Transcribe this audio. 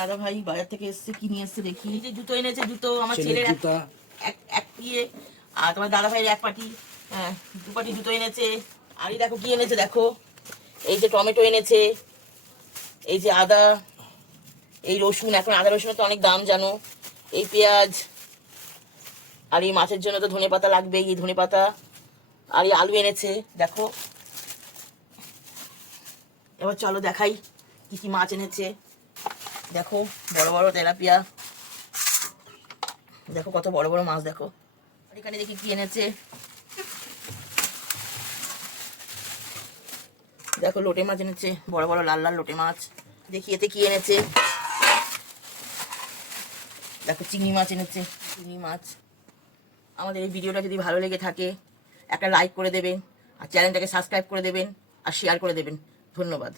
দাদা ভাই বাজার থেকে এসছে, কি নিয়ে এসছে দেখি। এই যে জুতো এনেছে, জুতো আমার ছেলের এক পিয়ে, আর তোমার দাদা ভাইয়ের এক পাটি, দু পাটি জুতো এনেছে। আর এই দেখো কি এনেছে, দেখো এই যে টমেটো এনেছে, এই যে আদা, এই রসুন, এখন আদা রসুনের তো অনেক দাম জানো, এই পেঁয়াজ, আর এই মাছের জন্য তো ধনে পাতা লাগবে, এই ধনে পাতা, আর এই আলু এনেছে দেখো। এবার চলো দেখাই কি কি মাছ এনেছে। দেখো বড় বড় তেলাপিয়া, দেখো কত বড় বড় মাছ, দেখো। এখানে দেখি কি এনেছে, দেখো লোটে মাছ এনেছে, বড় বড় লাল লাল লোটে মাছ। দেখি এতে কি এনেছে, দেখো চিংড়ি মাছ এনেছে, চিংড়ি মাছ। আমাদের এই ভিডিওটা যদি ভালো লেগে থাকে একটা লাইক করে দেবেন, আর চ্যানেলটাকে সাবস্ক্রাইব করে দেবেন, আর শেয়ার করে দেবেন। ধন্যবাদ।